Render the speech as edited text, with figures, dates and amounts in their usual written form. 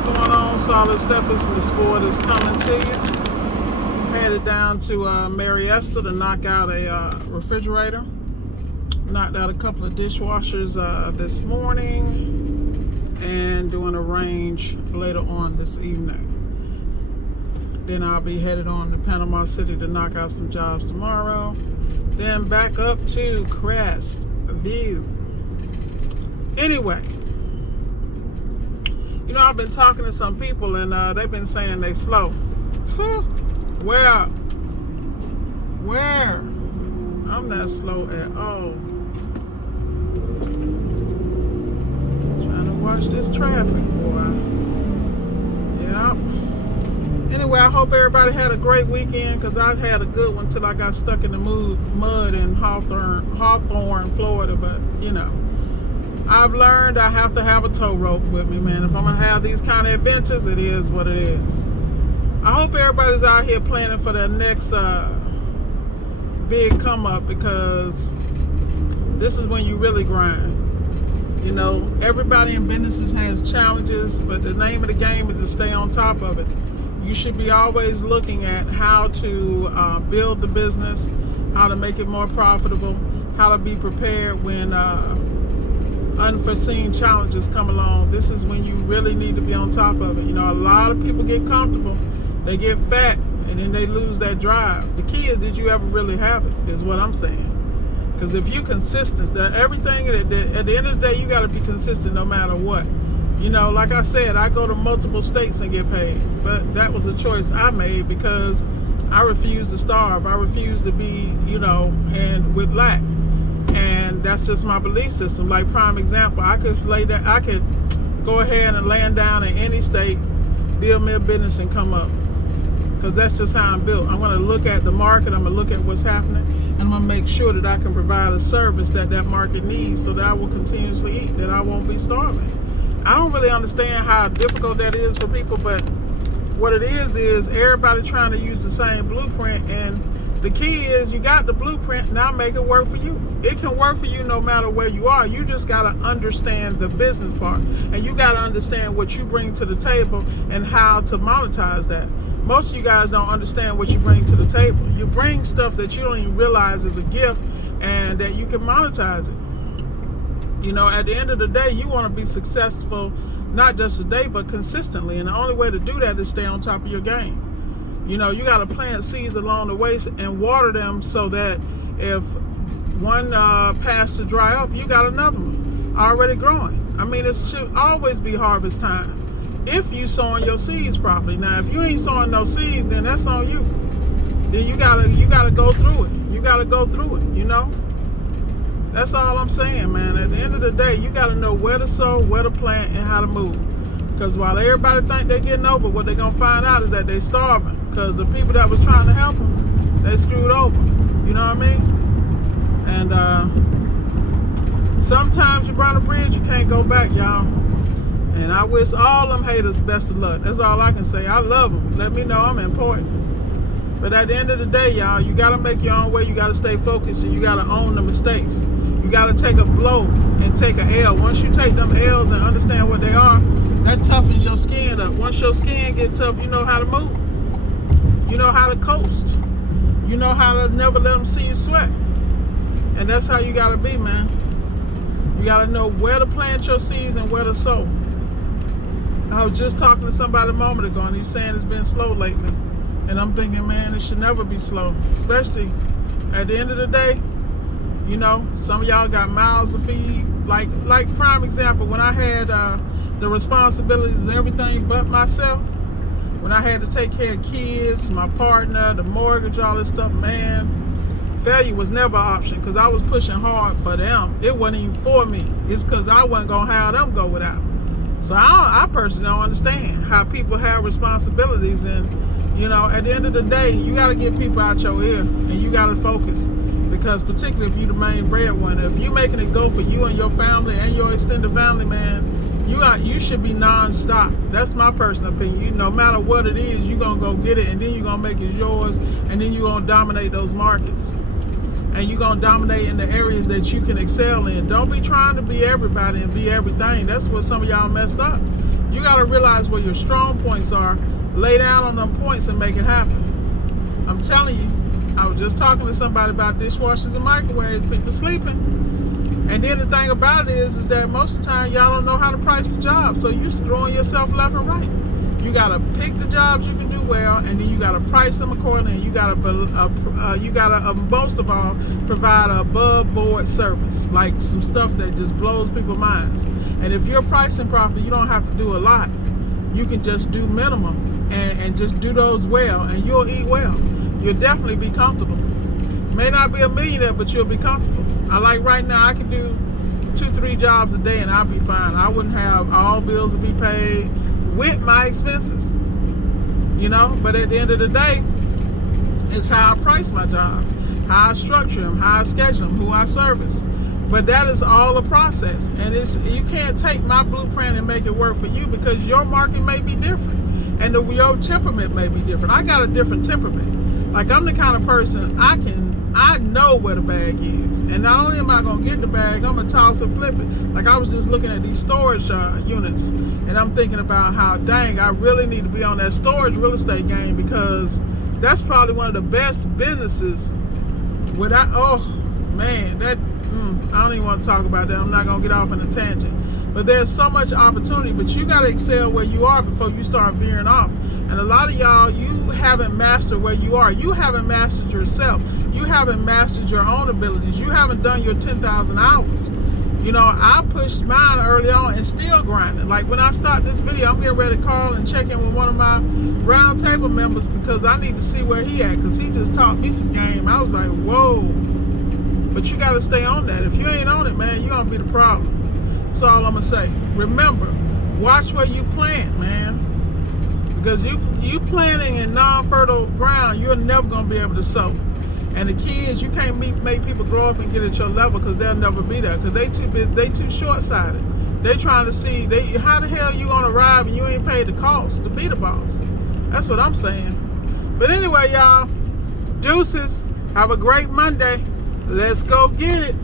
what's going on? Solid Steppers, Miss Ford is coming to you. Headed down to Mary Esther to knock out a refrigerator. Knocked out a couple of dishwashers this morning, and doing a range later on this evening. Then I'll be headed on to Panama City to knock out some jobs tomorrow. Then back up to Crestview. Anyway, you know, I've been talking to some people and they've been saying they slow. Where? I'm not slow at all. Trying to watch this traffic, boy. Yep. Anyway, I hope everybody had a great weekend, because I had a good one till I got stuck in the mud in Hawthorne, Florida. But, you know, I've learned I have to have a tow rope with me, man. If I'm going to have these kind of adventures, it is what it is. I hope everybody's out here planning for their next big come up, because this is when you really grind. You know, everybody in businesses has challenges, but the name of the game is to stay on top of it. You should be always looking at how to build the business, how to make it more profitable, how to be prepared when unforeseen challenges come along. This is when you really need to be on top of it. You know, a lot of people get comfortable, they get fat, and then they lose that drive. The key is, did you ever really have it, is what I'm saying. Because if you're consistent, everything, at the end of the day, you got to be consistent no matter what. You know, like I said, I go to multiple states and get paid. But that was a choice I made, because I refuse to starve. I refuse to be, you know, and with lack. And that's just my belief system. Like, prime example, I could go ahead and land down in any state, build me a business, and come up. Because that's just how I'm built. I'm going to look at the market. I'm going to look at what's happening. And I'm going to make sure that I can provide a service that market needs, so that I will continuously eat, that I won't be starving. I don't really understand how difficult that is for people, but what it is everybody trying to use the same blueprint, and the key is you got the blueprint, now make it work for you. It can work for you no matter where you are. You just got to understand the business part, and you got to understand what you bring to the table and how to monetize that. Most of you guys don't understand what you bring to the table. You bring stuff that you don't even realize is a gift, and that you can monetize it. You know, at the end of the day, you want to be successful, not just today, but consistently. And the only way to do that is stay on top of your game. You know, you got to plant seeds along the way and water them, so that if one pass to dry up, you got another one already growing. I mean, it should always be harvest time if you sowing your seeds properly. Now, if you ain't sowing no seeds, then that's on you. Then you gotta go through it. You gotta go through it, you know? That's all I'm saying, man. At the end of the day, you got to know where to sow, where to plant, and how to move. Because while everybody think they're getting over, what they're going to find out is that they're starving. Because the people that was trying to help them, they screwed over. You know what I mean? And sometimes you burn a bridge, you can't go back, y'all. And I wish all them haters best of luck. That's all I can say. I love them. Let me know I'm important. But at the end of the day, y'all, you got to make your own way. You got to stay focused, and you got to own the mistakes. You got to take a blow and take an L. Once you take them L's and understand what they are, that toughens your skin up. Once your skin get tough, you know how to move. You know how to coast. You know how to never let them see you sweat. And that's how you got to be, man. You got to know where to plant your seeds and where to sow. I was just talking to somebody a moment ago, and he's saying it's been slow lately. And I'm thinking, man, it should never be slow. Especially at the end of the day, you know, some of y'all got mouths to feed. Like prime example, when I had the responsibilities of everything but myself, when I had to take care of kids, my partner, the mortgage, all this stuff, man, failure was never an option, because I was pushing hard for them. It wasn't even for me. It's because I wasn't going to have them go without. So I personally don't understand how people have responsibilities. And, you know, at the end of the day, you got to get people out your ear, and you got to focus. Because particularly if you're the main breadwinner, if you're making it go for you and your family and your extended family, man, you should be non-stop. That's my personal opinion. No matter what it is, you're going to go get it, and then you're going to make it yours, and then you're going to dominate those markets. And you're going to dominate in the areas that you can excel in. Don't be trying to be everybody and be everything. That's what some of y'all messed up. You got to realize where your strong points are. Lay down on them points and make it happen. I'm telling you, I was just talking to somebody about dishwashers and microwaves, people sleeping. And then the thing about it is that most of the time y'all don't know how to price the job, so you're screwing yourself left and right. You gotta pick the jobs you can do well, and then you gotta price them accordingly. And you gotta most of all provide a above board service, like some stuff that just blows people's minds. And if you're pricing properly, you don't have to do a lot. You can just do minimum and just do those well, and you'll eat well. You'll definitely be comfortable. May not be a millionaire, but you'll be comfortable. I like right now, I can do 2-3 jobs a day and I'll be fine. I wouldn't have all bills to be paid with my expenses, you know. But at the end of the day, it's how I price my jobs, how I structure them, how I schedule them, who I service. But that is all a process, and you can't take my blueprint and make it work for you, because your market may be different and your temperament may be different. I got a different temperament. Like, I'm the kind of person, I know where the bag is, and not only am I gonna get the bag, I'm gonna toss and flip it. Like, I was just looking at these storage units, and I'm thinking about how, dang, I really need to be on that storage real estate game, because that's probably one of the best businesses. Oh man, I don't even want to talk about that. I'm not gonna get off on a tangent. But there's so much opportunity, but you gotta excel where you are before you start veering off. And a lot of y'all, you haven't mastered where you are. You haven't mastered yourself. You haven't mastered your own abilities. You haven't done your 10,000 hours. You know, I pushed mine early on and still grinding. Like, when I start this video, I'm getting ready to call and check in with one of my round table members, because I need to see where he at, because he just taught me some game. I was like, whoa. But you got to stay on that. If you ain't on it, man, you're going to be the problem. That's all I'm going to say. Remember, watch where you plant, man. Because you planting in non-fertile ground, you're never going to be able to sow. And the key is, you can't make people grow up and get at your level, because they'll never be there. Because they too short-sighted. They trying to see, how the hell you going to arrive and you ain't paid the cost to be the boss? That's what I'm saying. But anyway, y'all, deuces. Have a great Monday. Let's go get it.